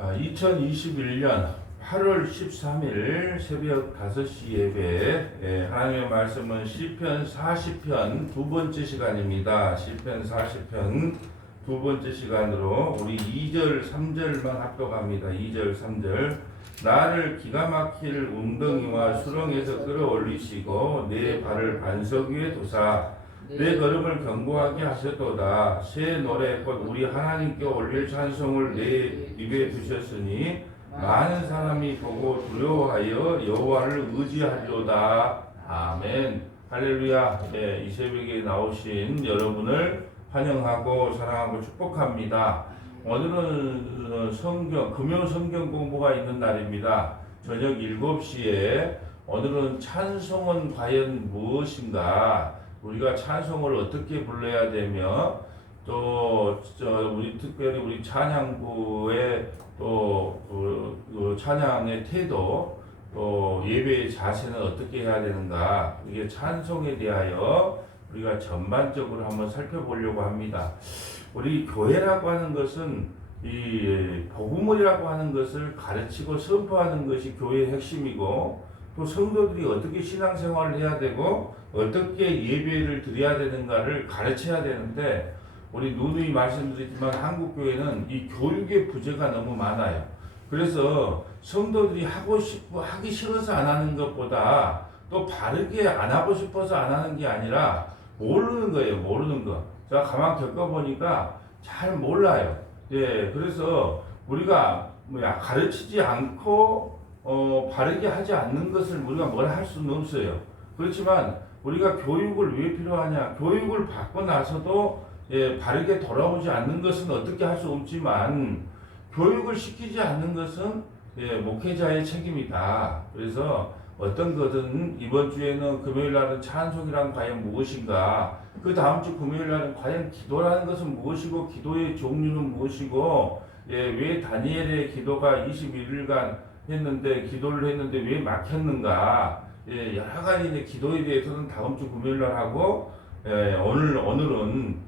자, 2021년 8월 13일 새벽 5시 예배, 하나님의 말씀은 시편 40편 두 번째 시간입니다. 시편 40편 두 번째 시간으로 우리 2절 3절만 합독합니다. 2절 3절. 나를 기가 막힐 웅덩이와 수렁에서 끌어올리시고 내 발을 반석 위에 두사 내 걸음을 견고하게 하셨도다. 새 노래 곧 우리 하나님께 올릴 찬송을 내 입에 두셨으니 많은 사람이 보고 두려워하여 여호와를 의지하리로다. 아멘. 할렐루야. 네, 이 새벽에 나오신 여러분을 환영하고 사랑하고 축복합니다. 오늘은 금요 성경 공부가 있는 날입니다. 저녁 7시에 오늘은 찬송은 과연 무엇인가, 우리가 찬송을 어떻게 불러야 되며, 또 우리 특별히 우리 찬양부의 또 찬양의 태도, 또 예배의 자세는 어떻게 해야 되는가, 이게 찬송에 대하여 우리가 전반적으로 한번 살펴보려고 합니다. 우리 교회라고 하는 것은 이 복음이라고 하는 것을 가르치고 선포하는 것이 교회의 핵심이고, 또 성도들이 어떻게 신앙생활을 해야 되고 어떻게 예배를 드려야 되는가를 가르쳐야 되는데, 우리 누누이 말씀드리지만 한국교회는 이 교육의 부재가 너무 많아요. 그래서 성도들이 하기 싫어서 안 하는 것보다 또 바르게 안 하고 싶어서 안 하는 게 아니라 모르는 거예요. 모르는 거. 제가 가만 겪어보니까 잘 몰라요. 예, 그래서 우리가 가르치지 않고 바르게 하지 않는 것을 우리가 뭐라 할 수는 없어요. 그렇지만 우리가 교육을 왜 필요하냐? 교육을 받고 나서도 바르게 돌아오지 않는 것은 어떻게 할 수 없지만, 교육을 시키지 않는 것은 목회자의 책임이다. 그래서 어떤 것은 이번 주에는 금요일 날은 찬송이란 과연 무엇인가, 그 다음 주 금요일 날은 과연 기도라는 것은 무엇이고 기도의 종류는 무엇이고, 왜 다니엘의 기도가 21일간 기도를 했는데 왜 막혔는가, 여러 가지 기도에 대해서는 다음 주 금요일 날 하고, 오늘은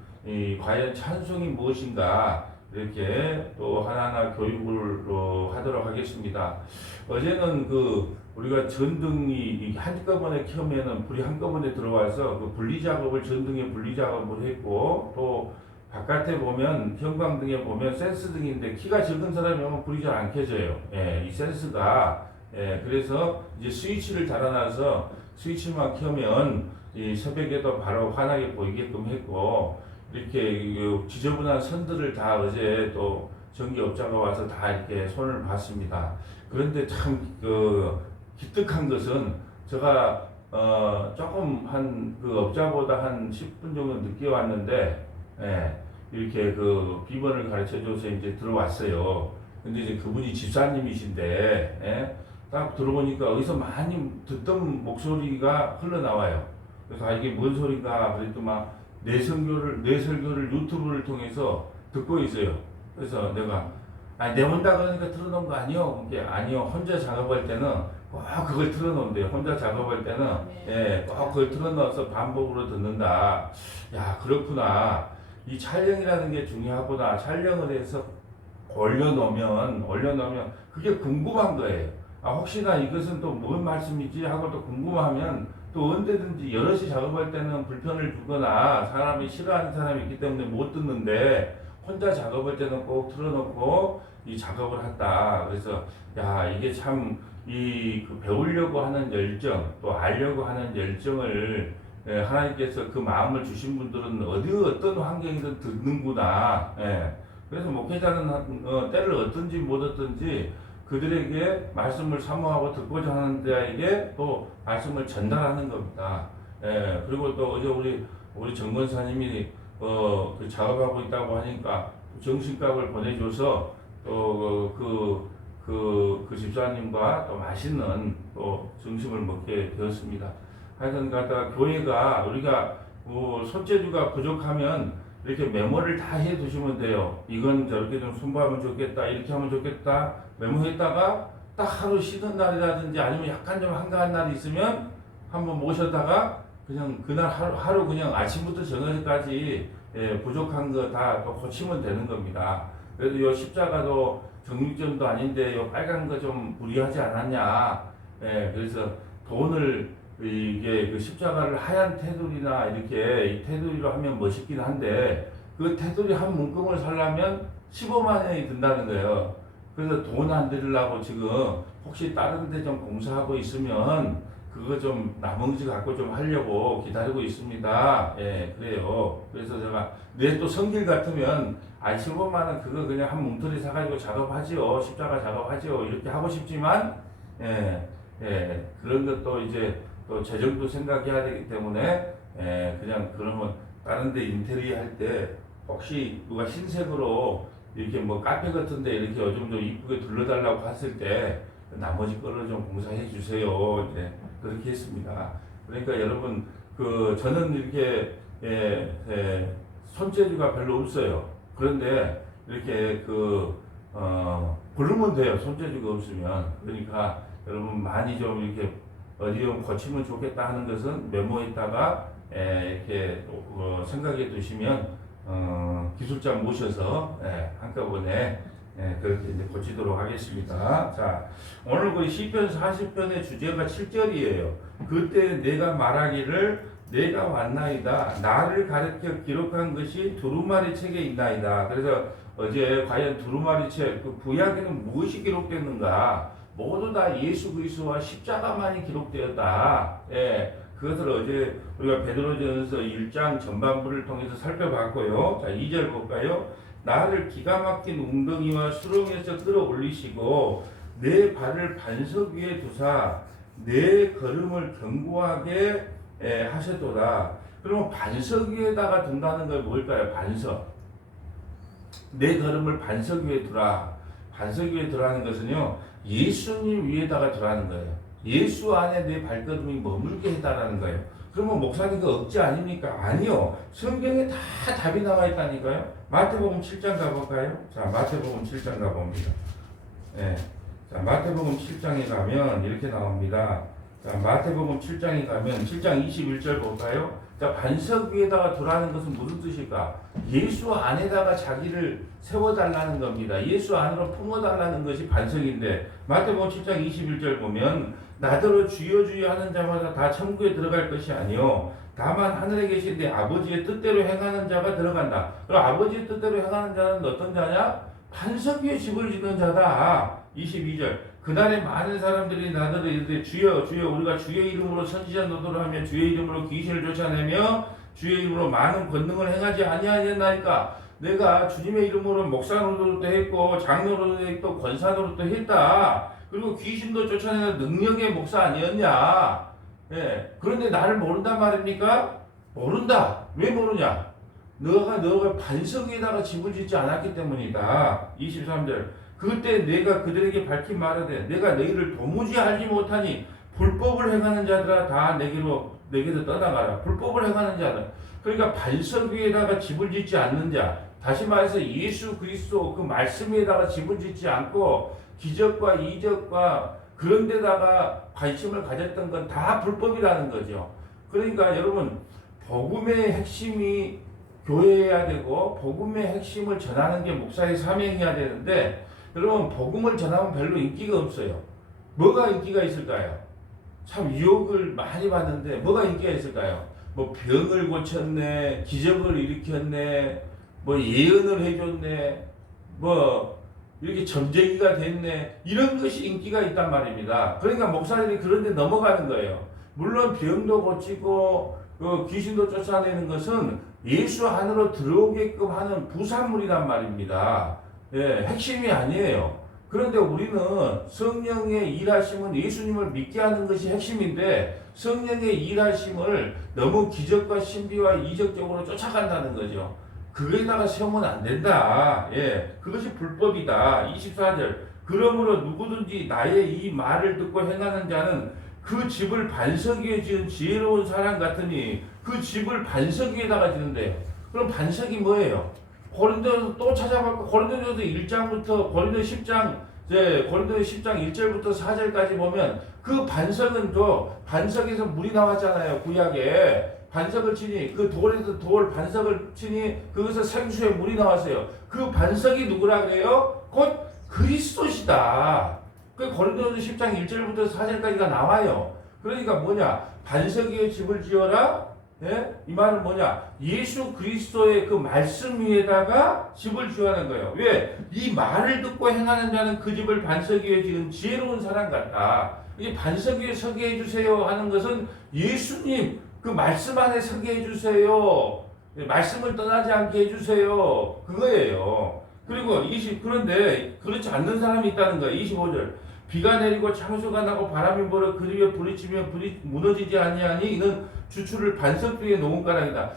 과연 찬송이 무엇인가, 이렇게 또 하나하나 교육을 하도록 하겠습니다. 어제는 우리가 전등이 한꺼번에 켜면은 불이 한꺼번에 들어와서 그 분리 작업을, 전등의 분리 작업을 했고, 또 바깥에 보면 형광등에 보면 센스등인데 키가 적은 사람이 오면 불이 잘 안 켜져요. 이 센스가. 그래서 이제 스위치를 달아놔서 스위치만 켜면 이 새벽에도 바로 환하게 보이게끔 했고, 이렇게 지저분한 선들을 다 어제 또 전기업자가 와서 다 이렇게 손을 봤습니다. 그런데 참 기특한 것은, 제가 조금 업자보다 한 10분 정도 늦게 왔는데, 이렇게 비번을 가르쳐줘서 이제 들어왔어요. 근데 이제 그분이 집사님이신데, 딱 들어보니까 어디서 많이 듣던 목소리가 흘러나와요. 그래서 이게 뭔 소린가 그랬더니 내 설교를 유튜브를 통해서 듣고 있어요. 그래서 내가, 내 혼자 그러니까 틀어놓은 거 아니요? 아니요. 혼자 작업할 때는 꼭 그걸 틀어놓는데요. 혼자 작업할 때는, 꼭 그걸 틀어넣어서 반복으로 듣는다. 야, 그렇구나. 이 촬영이라는 게 중요하구나. 촬영을 해서 올려놓으면 그게 궁금한 거예요. 혹시나 이것은 또 뭔 말씀이지 하고 또 궁금하면 또 언제든지, 여럿이 작업할 때는 불편을 주거나 사람이 싫어하는 사람이 있기 때문에 못 듣는데, 혼자 작업할 때는 꼭 틀어놓고 이 작업을 했다. 그래서 이게 참 배우려고 하는 열정, 또 알려고 하는 열정을 하나님께서 그 마음을 주신 분들은 어떤 환경이든 듣는구나. 그래서 목회자는 때를 얻든지 못 얻든지 그들에게 말씀을 사모하고 듣고자 하는 자에게 또 말씀을 전달하는 겁니다. 그리고 또 어제 우리 정권사님이 작업하고 있다고 하니까 정신값을 보내줘서 또 그 집사님과 또 맛있는 또 점심을 먹게 되었습니다. 하여튼 교회가, 우리가 손재주가 부족하면 이렇게 메모를 다 해 두시면 돼요. 이건 저렇게 좀 순부하면 좋겠다, 이렇게 하면 좋겠다, 메모했다가 딱 하루 쉬는 날이라든지 아니면 약간 좀 한가한 날이 있으면 한번 모셔다가 그냥 그날 하루 그냥 아침부터 저녁까지 부족한 거 다 또 고치면 되는 겁니다. 그래도 요 십자가도 정육점도 아닌데 요 빨간 거 좀 무리하지 않았냐. 예, 그래서 돈을 이게 그 십자가를 하얀 테두리나 이렇게 이 테두리로 하면 멋있긴 한데 그 테두리 한 문금을 살려면 15만 원이 든다는 거예요. 그래서 돈 안 들이려고 지금 혹시 다른 데 좀 공사하고 있으면 그거 좀 나머지 갖고 좀 하려고 기다리고 있습니다. 예, 그래요. 그래서 제가 내 또 성길 같으면 15만 원 그거 그냥 한 뭉텅이 사가지고 작업하지요. 십자가 작업하지요. 이렇게 하고 싶지만 그런 것도 이제 또 재정도 생각해야 되기 때문에 그냥 그러면 다른 데 인테리어 할 때 혹시 누가 흰색으로 이렇게 뭐 카페 같은데 이렇게 요즘 좀 이쁘게 둘러달라고 했을 때 나머지 거를 좀 공사해 주세요. 그렇게 했습니다. 그러니까 여러분 그 저는 이렇게 손재주가 별로 없어요. 그런데 이렇게 고르면 돼요. 손재주가 없으면. 그러니까 여러분 많이 좀 이렇게 어디 좀 고치면 좋겠다 하는 것은 메모에다가 이렇게 생각해 두시면 기술자 모셔서 한꺼번에 그렇게 이제 고치도록 하겠습니다. 자, 오늘 그 시편 40편의 주제가 7절이에요. 그때 내가 말하기를 내가 왔나이다. 나를 가르쳐 기록한 것이 두루마리 책에 있나이다. 그래서 어제 과연 두루마리 책, 그 구약에는 무엇이 기록됐는가? 모두 다 예수 그리스도와 십자가만이 기록되었다. 그것을 어제 우리가 베드로전서 1장 전반부를 통해서 살펴봤고요. 자, 2절 볼까요? 나를 기가 막힌 웅덩이와 수렁에서 끌어올리시고 내 발을 반석 위에 두사 내 걸음을 견고하게 하셨도다. 그러면 반석 위에다가 둔다는 건 뭘까요? 반석. 내 걸음을 반석 위에 두라. 반석 위에 두라는 것은요, 예수님 위에다가 두라는 거예요. 예수 안에 내 발걸음이 머물게 해달라는 거예요. 그러면 목사님 그 억지 아닙니까? 아니요. 성경에 다 답이 나와 있다니까요. 마태복음 7장 가볼까요? 자, 마태복음 7장 가봅니다. 자, 마태복음 7장에 가면 이렇게 나옵니다. 자, 마태복음 7장에 가면 7장 21절 볼까요? 자, 반석 위에다가 두라는 것은 무슨 뜻일까? 예수 안에다가 자기를 세워달라는 겁니다. 예수 안으로 품어달라는 것이 반석인데, 마태복음 7장 21절 보면 나더러 주여 주여 하는 자마다 다 천국에 들어갈 것이 아니요 다만 하늘에 계신 내 아버지의 뜻대로 행하는 자가 들어간다. 그럼 아버지의 뜻대로 행하는 자는 어떤 자냐? 반석 위에 집을 짓는 자다. 22절 그날에 많은 사람들이 나더러 이르되 주여 주여 우리가 주의 이름으로 선지자 노도를 하며 주의 이름으로 귀신을 쫓아내며 주의 이름으로 많은 권능을 행하지 아니하였나이까. 내가 주님의 이름으로 목사 노릇도 했고 장로 노릇도 했고 권사 노릇도 했다. 그리고 귀신도 쫓아내는 능력의 목사 아니었냐. 그런데 나를 모른단 말입니까? 모른다. 왜 모르냐? 너가 반석 위에다가 집을 짓지 않았기 때문이다. 23절 그때 내가 그들에게 밝히 말하되 내가 너희를 도무지 알지 못하니 불법을 행하는 자들아 다 내게로 떠나가라. 불법을 행하는 자들. 그러니까 반석 위에다가 집을 짓지 않는 자. 다시 말해서 예수 그리스도 그 말씀 위에다가 집을 짓지 않고 기적과 이적과 그런 데다가 관심을 가졌던 건 다 불법이라는 거죠. 그러니까 여러분 복음의 핵심이 교회여야 되고 복음의 핵심을 전하는 게 목사의 사명이어야 되는데 여러분 복음을 전하면 별로 인기가 없어요. 뭐가 인기가 있을까요? 참 유혹을 많이 받는데 뭐가 인기가 있을까요? 뭐 병을 고쳤네, 기적을 일으켰네, 뭐 예언을 해줬네, 뭐 이렇게 점쟁이가 됐네, 이런 것이 인기가 있단 말입니다. 그러니까 목사들이 그런 데 넘어가는 거예요. 물론 병도 고치고 귀신도 쫓아내는 것은 예수 안으로 들어오게끔 하는 부산물이란 말입니다. 핵심이 아니에요. 그런데 우리는 성령의 일하심은 예수님을 믿게 하는 것이 핵심인데 성령의 일하심을 너무 기적과 신비와 이적적으로 쫓아간다는 거죠. 그거에다가 세우면 안 된다. 그것이 불법이다. 24절 그러므로 누구든지 나의 이 말을 듣고 행하는 자는 그 집을 반석 위에 지은 지혜로운 사람 같으니 그 집을 반석 위에다가 지는데요. 그럼 반석이 뭐예요? 고린도에서 또 찾아봤고 고린도전서 1장부터 고린도서 10장 1절부터 4절까지 보면 그 반석은 또 반석에서 물이 나왔잖아요. 구약에 반석을 치니 그 돌에서 돌 반석을 치니 그것에서 생수에 물이 나왔어요. 그 반석이 누구라 그래요? 곧 그리스도시다. 그 고린도전서 10장 1절부터 4절까지가 나와요. 그러니까 뭐냐? 반석 위에 집을 지어라. 예? 이 말은 뭐냐? 예수 그리스도의 그 말씀 위에다가 집을 지어라는 거예요. 왜? 이 말을 듣고 행하는 자는 그 집을 반석 위에 지은 지혜로운 사람 같다. 이 반석 위에 서게 해주세요 하는 것은 예수님 그 말씀 안에 서게 해주세요. 말씀을 떠나지 않게 해주세요. 그거예요. 그리고 그런데 그렇지 않는 사람이 있다는 거예요. 25절. 비가 내리고 창수가 나고 바람이 불어 그 집에 부딪히며 무너지지 아니하니 이는 주추를 반석 위에 놓은 까닭이다.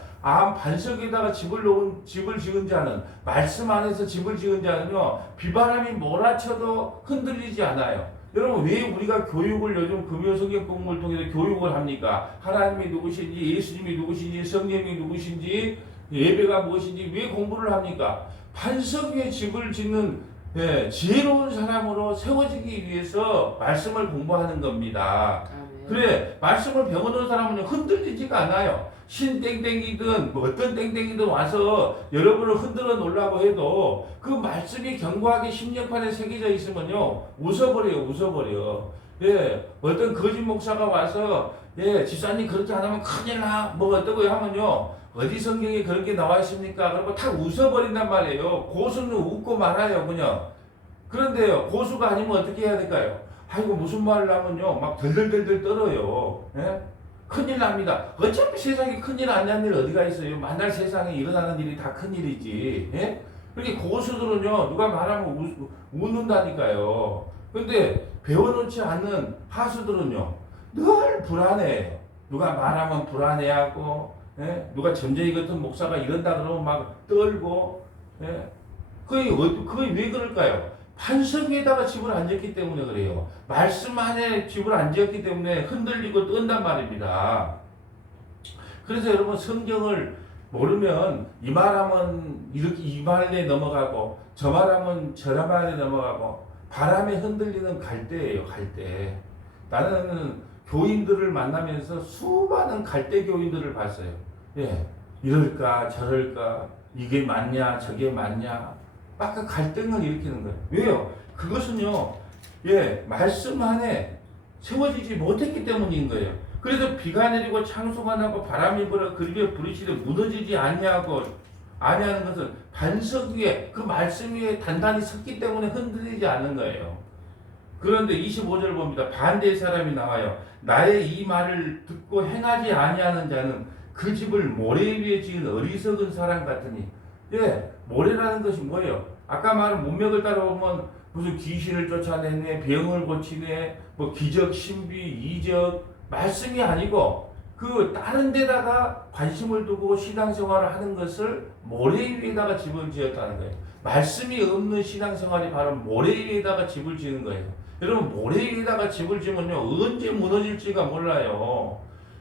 반석에다가 집을 지은 자는, 말씀 안에서 집을 지은 자는요, 비바람이 몰아쳐도 흔들리지 않아요. 여러분, 왜 우리가 교육을 요즘 금요 성경 공부를 통해서 교육을 합니까? 하나님이 누구신지, 예수님이 누구신지, 성령이 누구신지, 예배가 무엇인지 왜 공부를 합니까? 반석 위에 집을 짓는 지혜로운 사람으로 세워지기 위해서 말씀을 공부하는 겁니다. 그래, 말씀을 배워놓은 사람은 흔들리지가 않아요. 신땡땡이든 뭐 어떤 땡땡이든 와서 여러분을 흔들어 놓으려고 해도 그 말씀이 견고하게 심령판에 새겨져 있으면요, 웃어버려. 예, 어떤 거짓 목사가 와서 집사님 그렇게 안 하면 큰일 나, 뭐 어떠고 하면요, 어디 성경에 그런 게 나와 있습니까? 그러고 다 웃어버린단 말이에요. 고수는 웃고 말아요, 그냥. 그런데요, 고수가 아니면 어떻게 해야 될까요? 아이고, 무슨 말을 하면요, 막 덜덜덜덜 떨어요. 예? 큰일 납니다. 어차피 세상에 큰일 안 나는 일 어디가 있어요? 만날 세상에 일어나는 일이 다 큰일이지. 예? 그렇게 고수들은요, 누가 말하면 웃는다니까요. 근데 배워놓지 않는 하수들은요, 늘 불안해요. 누가 말하면 불안해하고, 예? 누가 점쟁이 같은 목사가 이런다 그러면 막 떨고, 예? 그게 왜 그럴까요? 반석 위에다가 집을 안 지었기 때문에 그래요. 말씀 안에 집을 안 지었기 때문에 흔들리고 뜬단 말입니다. 그래서 여러분, 성경을 모르면 이 말하면 이렇게 이 말에 넘어가고 저 말하면 저 말에 넘어가고 바람에 흔들리는 갈대예요. 갈대. 나는 교인들을 만나면서 수많은 갈대 교인들을 봤어요. 예, 이럴까 저럴까, 이게 맞냐 저게 맞냐, 막 그 갈등을 일으키는 거예요. 왜요? 그것은요, 말씀 안에 세워지지 못했기 때문인 거예요. 그래서 비가 내리고 창수가 나고 바람이 불어 그 집에 부딪히되 무너지지 아니하는 것은 반석 위에 그 말씀 위에 단단히 섰기 때문에 흔들리지 않는 거예요. 그런데 25절 봅니다. 반대의 사람이 나와요. 나의 이 말을 듣고 행하지 아니하는 자는 그 집을 모래 위에 지은 어리석은 사람 같으니. 모래라는 것이 뭐예요? 아까 말한 문맥을 따라오면 무슨 귀신을 쫓아내네, 병을 고치네, 뭐 기적, 신비, 이적, 말씀이 아니고 그 다른 데다가 관심을 두고 신앙생활을 하는 것을 모래 위에다가 집을 지었다는 거예요. 말씀이 없는 신앙생활이 바로 모래 위에다가 집을 지는 거예요. 여러분, 모래 위에다가 집을 지면요, 언제 무너질지가 몰라요.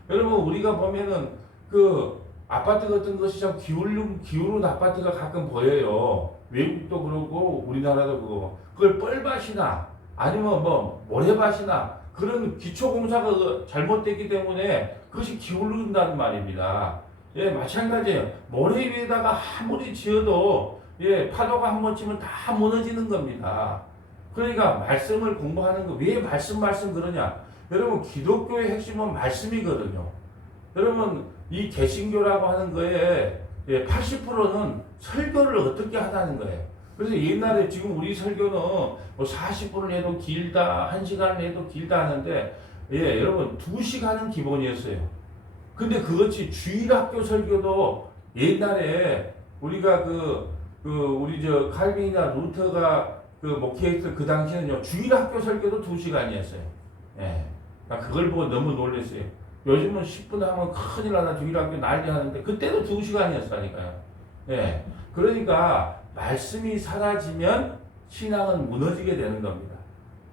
여러분, 우리가 보면은 그 아파트 같은 것이 참 기울은 아파트가 가끔 보여요. 외국도 그렇고 우리나라도 그렇고, 그걸 뻘밭이나 아니면 뭐 모래밭이나 그런 기초공사가 잘못됐기 때문에 그것이 기울는다는 말입니다. 마찬가지예요. 모래 위에다가 아무리 지어도 파도가 한 번 치면 다 무너지는 겁니다. 그러니까 말씀을 공부하는 거, 왜 말씀 그러냐? 여러분, 기독교의 핵심은 말씀이거든요. 여러분, 이 개신교라고 하는 거에 80%는 설교를 어떻게 하다는 거예요. 그래서 옛날에 지금 우리 설교는 뭐 40분을 해도 길다, 1시간을 해도 길다 하는데, 여러분 2시간은 기본이었어요. 근데 그것이 주일학교 설교도 옛날에 우리가 우리 칼빈이나 루터가 목회했을 그 당시에는요, 주일학교 설교도 2시간이었어요. 그걸 보고 너무 놀랐어요. 요즘은 10분 하면 큰일 나다, 주일학교 난리 하는데 그때도 2시간이었다니까요. 그러니까 말씀이 사라지면 신앙은 무너지게 되는 겁니다.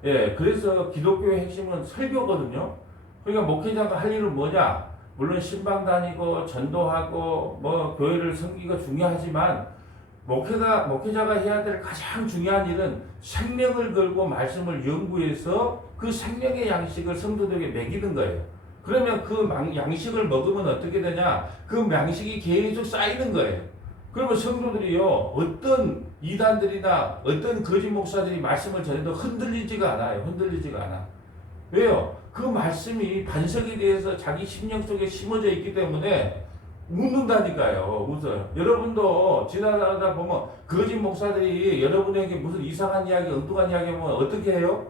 그래서 기독교의 핵심은 설교거든요. 그러니까 목회자가 할 일은 뭐냐? 물론 신방 다니고 전도하고 뭐 교회를 섬기기가 중요하지만 목회자가 해야 될 가장 중요한 일은 생명을 걸고 말씀을 연구해서 그 생명의 양식을 성도들에게 먹이는 거예요. 그러면 그 양식을 먹으면 어떻게 되냐? 그 양식이 계속 쌓이는 거예요. 그러면 성도들이요, 어떤 이단들이나 어떤 거짓 목사들이 말씀을 전해도 흔들리지가 않아요. 흔들리지가 않아. 왜요? 그 말씀이 반석에 대해서 자기 심령 속에 심어져 있기 때문에 웃는다니까요. 웃어요. 여러분도 지나가다 보면 거짓 목사들이 여러분에게 무슨 이상한 이야기, 엉뚱한 이야기 하면 어떻게 해요?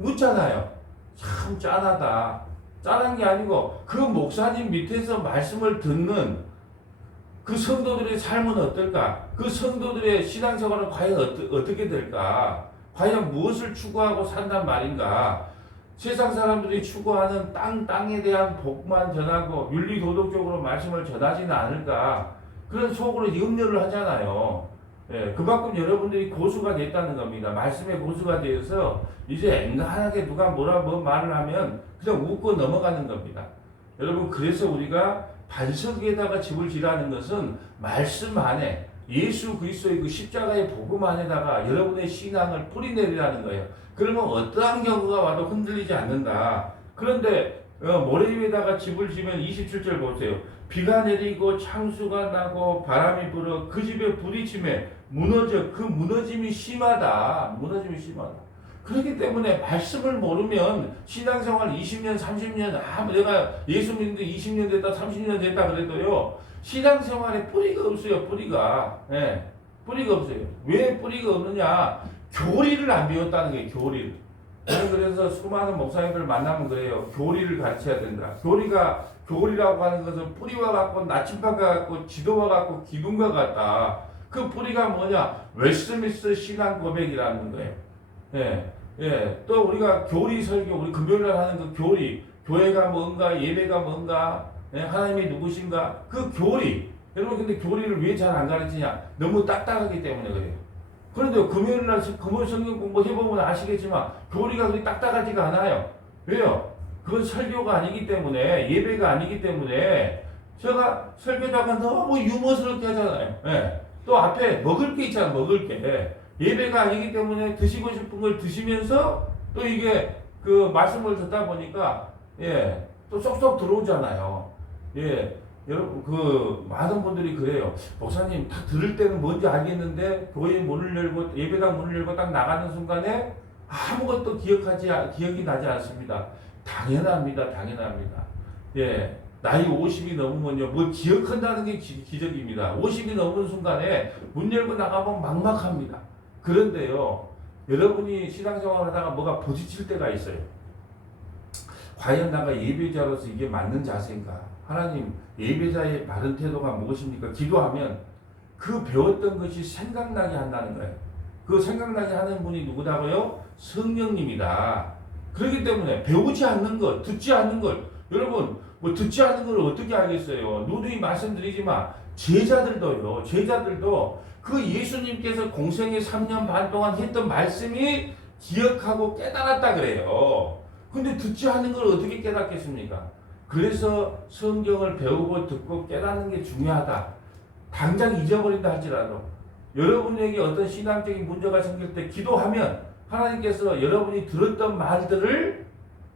웃잖아요. 참 짠하다. 짠한 게 아니고 그 목사님 밑에서 말씀을 듣는 그 성도들의 삶은 어떨까? 그 성도들의 신앙생활은 과연 어떻게 될까? 과연 무엇을 추구하고 산단 말인가? 세상 사람들이 추구하는 땅에 대한 복만 전하고 윤리도덕적으로 말씀을 전하지는 않을까? 그런 속으로 염려를 하잖아요. 예, 그만큼 여러분들이 고수가 됐다는 겁니다. 말씀의 고수가 되어서 이제 앵간하게 누가 뭐 말을 하면 그냥 웃고 넘어가는 겁니다. 여러분, 그래서 우리가 반석 위에다가 집을 지라는 것은 말씀 안에 예수 그리스도의 그 십자가의 복음 안에다가 여러분의 신앙을 뿌리내리라는 거예요. 그러면 어떠한 경우가 와도 흔들리지 않는다. 그런데 모래 위에다가 집을 지면 27절 보세요. 비가 내리고 창수가 나고 바람이 불어 그 집에 부딪힘에 무너져. 그 무너짐이 심하다. 무너짐이 심하다. 그렇기 때문에 말씀을 모르면 신앙생활 20년, 30년, 내가 예수 믿는데 20년 됐다, 30년 됐다 그래도요, 신앙생활에 뿌리가 없어요, 뿌리가. 예, 뿌리가 없어요. 왜 뿌리가 없느냐? 교리를 안 배웠다는 거예요, 교리를. 저는 그래서 수많은 목사님들 만나면 그래요. 교리를 가르쳐야 된다. 교리라고 하는 것은 뿌리와 같고, 나침반과 같고, 지도와 같고, 기둥과 같다. 그 뿌리가 뭐냐? 웨스트민스터 신앙 고백이라는 거예요. 예, 예. 또 우리가 교리 설교, 우리 금요일날 하는 그 교리, 교회가 뭔가, 예배가 뭔가, 예, 하나님이 누구신가? 그 교리. 여러분, 근데 교리를 왜 잘 안 가르치냐? 너무 딱딱하기 때문에 그래요. 그런데 금요일날 금요일 성경 공부 해보면 아시겠지만, 교리가 그렇게 딱딱하지가 않아요. 왜요? 그건 설교가 아니기 때문에, 예배가 아니기 때문에, 제가 설교자가 너무 유머스럽게 하잖아요. 예. 또 앞에 먹을 게 있잖아, 먹을 게. 예배가 아니기 때문에 드시고 싶은 걸 드시면서 또 이게 그 말씀을 듣다 보니까, 예, 또 쏙쏙 들어오잖아요. 예, 여러분, 그 많은 분들이 그래요. 목사님, 딱 들을 때는 뭔지 알겠는데 교회 문을 열고 예배당 문을 열고 딱 나가는 순간에 아무것도 기억이 나지 않습니다. 당연합니다. 당연합니다. 예. 나이 50이 넘으면요, 뭐 기억한다는 게 기적입니다. 50이 넘은 순간에 문 열고 나가면 막막합니다. 그런데요, 여러분이 신앙생활 하다가 뭐가 부딪힐 때가 있어요. 과연 내가 예배자로서 이게 맞는 자세인가? 하나님, 예배자의 바른 태도가 무엇입니까? 기도하면 그 배웠던 것이 생각나게 한다는 거예요. 그 생각나게 하는 분이 누구다고요? 성령님이다. 그렇기 때문에 배우지 않는 것, 듣지 않는 것, 여러분, 뭐 듣지 않는 걸 어떻게 알겠어요? 누누이 말씀드리지만 제자들도 그 예수님께서 공생의 3년 반 동안 했던 말씀이 기억하고 깨달았다 그래요. 근데 듣지 않는 걸 어떻게 깨닫겠습니까? 그래서 성경을 배우고 듣고 깨닫는 게 중요하다. 당장 잊어버린다 할지라도 여러분에게 어떤 신앙적인 문제가 생길 때 기도하면 하나님께서 여러분이 들었던 말들을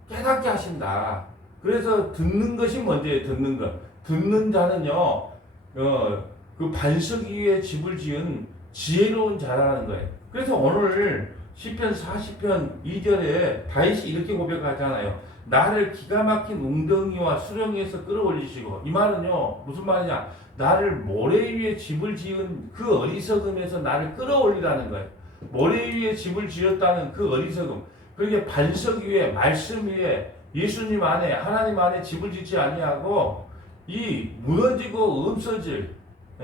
깨닫게 하신다. 그래서 듣는 것이 먼저예요. 듣는 것. 듣는 자는요, 그 반석 위에 집을 지은 지혜로운 자라는 거예요. 그래서 오늘 시편 40편 2절에 다윗이 이렇게 고백하잖아요. 나를 기가 막힌 웅덩이와 수렁에서 끌어올리시고, 이 말은요, 무슨 말이냐? 나를 모래 위에 집을 지은 그 어리석음에서 나를 끌어올리라는 거예요. 모래 위에 집을 지었다는 그 어리석음. 그게 반석 위에, 말씀 위에, 예수님 안에, 하나님 안에 집을 짓지 아니하고 이 무너지고 없어질,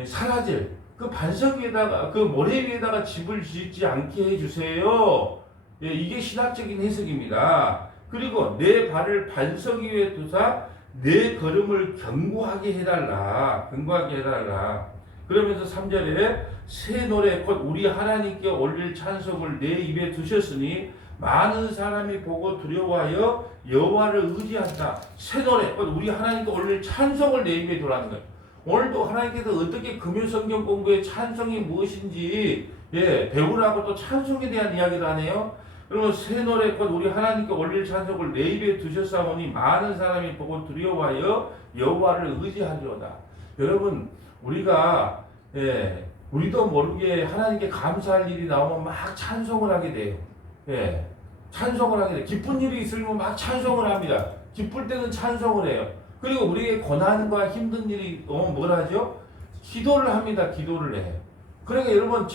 사라질 그 반석 위에다가, 그 모래 위에다가 집을 짓지 않게 해주세요. 예, 이게 신학적인 해석입니다. 그리고 내 발을 반석 위에 두사 내 걸음을 견고하게 해달라. 견고하게 해달라. 그러면서 3절에 새 노래 곧 우리 하나님께 올릴 찬송을 내 입에 두셨으니 많은 사람이 보고 두려워하여 여호와를 의지한다. 새 노래, 우리 하나님께 올릴 찬송을 내 입에 두라는 거예요. 오늘도 하나님께서 어떻게 금요 성경 공부에 찬송이 무엇인지, 예, 배우라고 또 찬송에 대한 이야기를 하네요. 그러면 새 노래꽃 우리 하나님께 올릴 찬송을 내 입에 두셨사오니 많은 사람이 보고 두려워하여 여호와를 의지하리로다. 여러분 우리가 우리도 모르게 하나님께 감사할 일이 나오면 막 찬송을 하게 돼요. 찬송을 하게 돼요. 기쁜 일이 있으면 막 찬송을 합니다. 기쁠 때는 찬송을 해요. 그리고 우리의 고난과 힘든 일이 오면 뭘 하죠? 기도를 합니다. 기도를 해요. 그러니까 여러분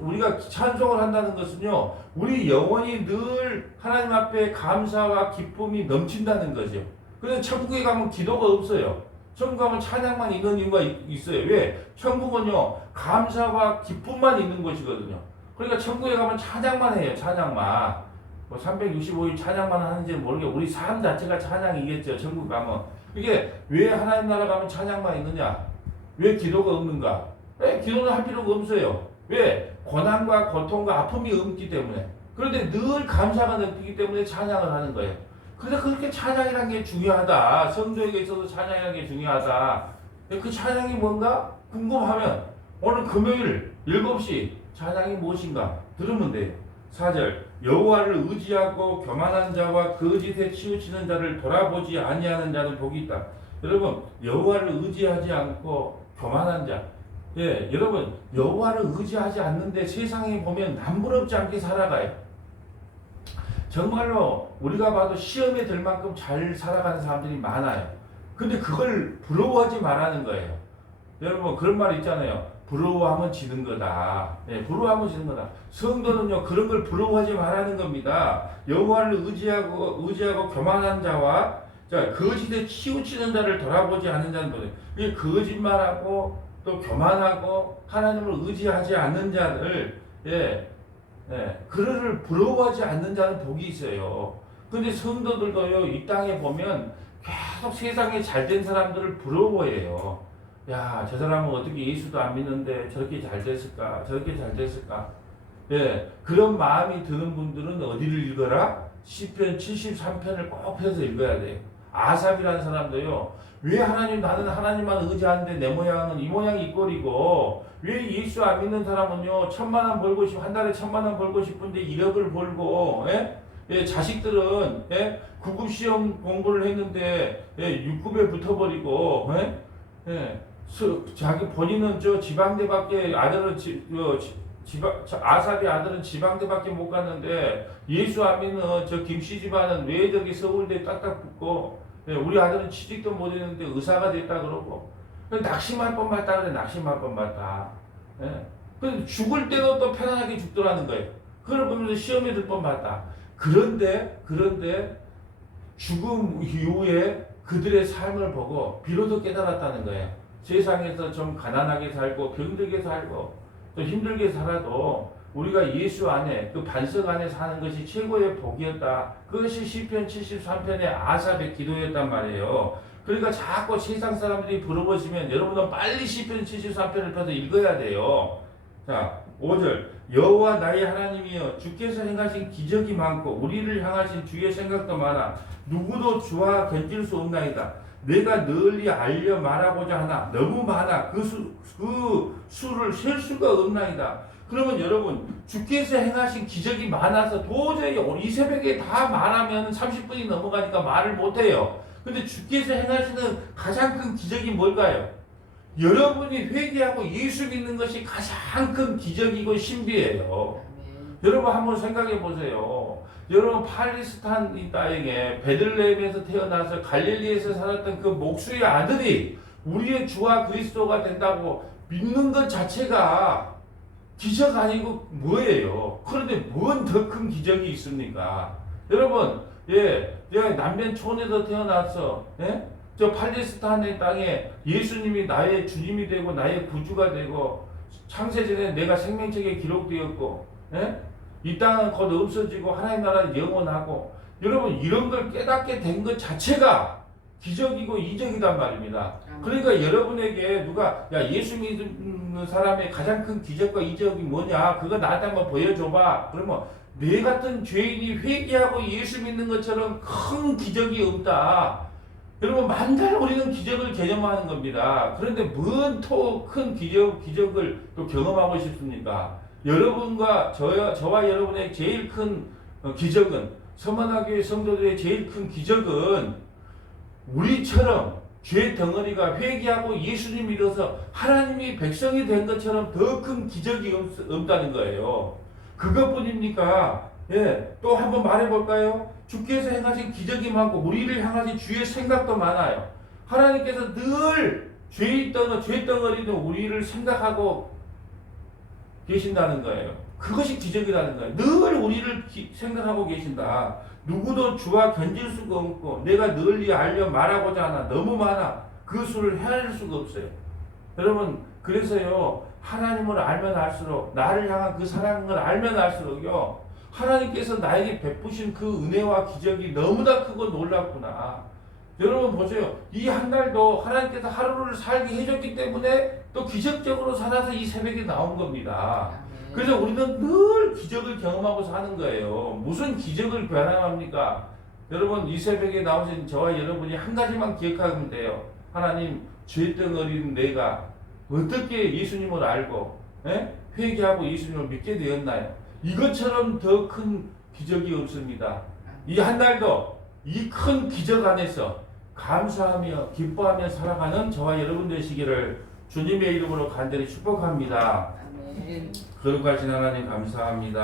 우리가 찬송을 한다는 것은요, 우리 영혼이 늘 하나님 앞에 감사와 기쁨이 넘친다는 거죠. 그래서 천국에 가면 기도가 없어요. 천국 가면 찬양만 있는 이유가 있어요. 왜? 천국은요, 감사와 기쁨만 있는 곳이거든요. 그러니까 천국에 가면 찬양만 해요. 찬양만. 뭐 365일 찬양만 하는지는 모르겠고 우리 삶 자체가 찬양이겠죠. 천국 가면. 이게 왜 하나님 나라 가면 찬양만 있느냐? 왜 기도가 없는가? 기도는 할 필요가 없어요. 왜? 고난과 고통과 아픔이 없기 때문에. 그런데 늘 감사가 넘치기 때문에 찬양을 하는 거예요. 그래서 그렇게 찬양이라는 게 중요하다. 성도에게 있어서 찬양이라는 게 중요하다. 그 찬양이 뭔가 궁금하면 오늘 금요일 7시 찬양이 무엇인가 들으면 돼요. 4절 여호와를 의지하고 교만한 자와 거짓에 치우치는 자를 돌아보지 아니하는 자는 복이 있다. 여러분 여호와를 의지하지 않고 교만한 자, 여러분 여호와를 의지하지 않는데 세상에 보면 남부럽지 않게 살아가요. 정말로 우리가 봐도 시험에 들 만큼 잘 살아가는 사람들이 많아요. 근데 그걸 부러워하지 말라는 거예요. 여러분 그런 말 있잖아요. 부러워하면 지는 거다. 부러워하면 지는 거다. 성도는요 그런 걸 부러워하지 말라는 겁니다. 여호와를 의지하고 교만한 자와 거짓에 치우치는 자를 돌아보지 않는 자는 뭐예요? 이 거짓말하고 또 교만하고 하나님을 의지하지 않는 자를 그를 부러워하지 않는 자는 복이 있어요. 근데 성도들도요 이 땅에 보면 계속 세상에 잘된 사람들을 부러워해요. 야, 저 사람은 어떻게 예수도 안 믿는데 저렇게 잘 됐을까? 저렇게 잘 됐을까? 그런 마음이 드는 분들은 어디를 읽어라? 시편 73편을 꼭 펴서 읽어야 돼요. 아삽이라는 사람도요. 왜 나는 하나님만 의지하는데 내 모양은 이 모양이 이 꼴이고 왜 예수 안 믿는 사람은요 1,000,000원 벌고 한 달에 1,000,000원 벌고 싶은데 1억을 벌고 자식들은 9급 시험 공부를 했는데 6급에 붙어버리고 자기 본인은 저 지방대밖에 아들은 아삽의 아들은 지방대밖에 못 갔는데 예수 안 믿는 저 김씨 집안은 왜 저기 서울대 딱딱 붙고 우리 아들은 취직도 못 했는데 의사가 됐다 그러고 낙심할 뻔맞다 그래. 낙심할 뻔맞다. 근데 죽을 때도 또 편안하게 죽더라는 거예요. 그걸 보면서 시험에 들 뻔맞다. 그런데 죽음 이후에 그들의 삶을 보고 비로소 깨달았다는 거예요. 세상에서 좀 가난하게 살고 병들게 살고 또 힘들게 살아도 우리가 예수 안에 그 반석 안에 사는 것이 최고의 복이었다. 그것이 시편 73편의 아삽의 기도였단 말이에요. 그러니까 자꾸 세상 사람들이 부러워지면 여러분은 빨리 시편 73편을 펴서 읽어야 돼요. 자, 5절 여호와 나의 하나님이여 주께서 행하신 기적이 많고 우리를 향하신 주의 생각도 많아 누구도 주와 견질 수 없나이다. 내가 널리 알려 말하고자 하나 너무 많아 그 수를 셀 수가 없나이다. 그러면 여러분 주께서 행하신 기적이 많아서 도저히 이 새벽에 다 말하면 30분이 넘어가니까 말을 못해요. 근데 주께서 행하시는 가장 큰 기적이 뭘까요? 여러분이 회개하고 예수 믿는 것이 가장 큰 기적이고 신비예요. 여러분 한번 생각해 보세요. 여러분 팔레스타인 이 땅에 베들레헴에서 태어나서 갈릴리에서 살았던 그 목수의 아들이 우리의 주와 그리스도가 된다고 믿는 것 자체가 기적 아니고 뭐예요? 그런데 뭔 더 큰 기적이 있습니까? 여러분, 내가 남변촌에서 태어나서, 저 팔레스타인의 땅에 예수님이 나의 주님이 되고 나의 구주가 되고 창세전에 내가 생명책에 기록되었고, 이 땅은 곧 없어지고 하나님 나라는 영원하고, 여러분 이런 걸 깨닫게 된 것 자체가 기적이고 이적이란 말입니다. 그러니까 여러분에게 누가 예수 믿는 사람의 가장 큰 기적과 이적이 뭐냐 그거 나한테 한번 보여줘봐. 그러면 내 같은 죄인이 회개하고 예수 믿는 것처럼 큰 기적이 없다. 여러분 만날 우리는 기적을 개념하는 겁니다. 그런데 뭔 더 큰 기적을 또 경험하고 싶습니까? 여러분과 저와 여러분의 제일 큰 기적은 서머나교회 성도들의 제일 큰 기적은 우리처럼 죄 덩어리가 회개하고 예수님 믿어서 하나님이 백성이 된 것처럼 더 큰 기적이 없다는 거예요. 그것뿐입니까? 예, 또 한번 말해볼까요? 주께서 행하신 기적이 많고 우리를 향하신 주의 생각도 많아요. 하나님께서 늘 죄 덩어리는 우리를 생각하고 계신다는 거예요. 그것이 기적이라는 거예요. 늘 우리를 생각하고 계신다. 누구도 주와 견질 수가 없고 내가 널리 알려 말하고자 하나 너무 많아. 그 수를 헤아릴 수가 없어요. 여러분 그래서요 하나님을 알면 알수록 나를 향한 그 사랑을 알면 알수록요 하나님께서 나에게 베푸신 그 은혜와 기적이 너무나 크고 놀랍구나. 여러분 보세요. 이 한 달도 하나님께서 하루를 살게 해줬기 때문에 또 기적적으로 살아서 이 새벽에 나온 겁니다. 그래서 우리는 늘 기적을 경험하고 사는 거예요. 무슨 기적을 변함합니까? 여러분 이 새벽에 나오신 저와 여러분이 한 가지만 기억하면 돼요. 하나님 죄덩어리인 내가 어떻게 예수님을 알고 회개하고 예수님을 믿게 되었나요? 이것처럼 더 큰 기적이 없습니다. 이 한 달도 이 큰 기적 안에서 감사하며 기뻐하며 살아가는 저와 여러분 되시기를 주님의 이름으로 간절히 축복합니다. 아멘. 거룩하신 하나님 감사합니다.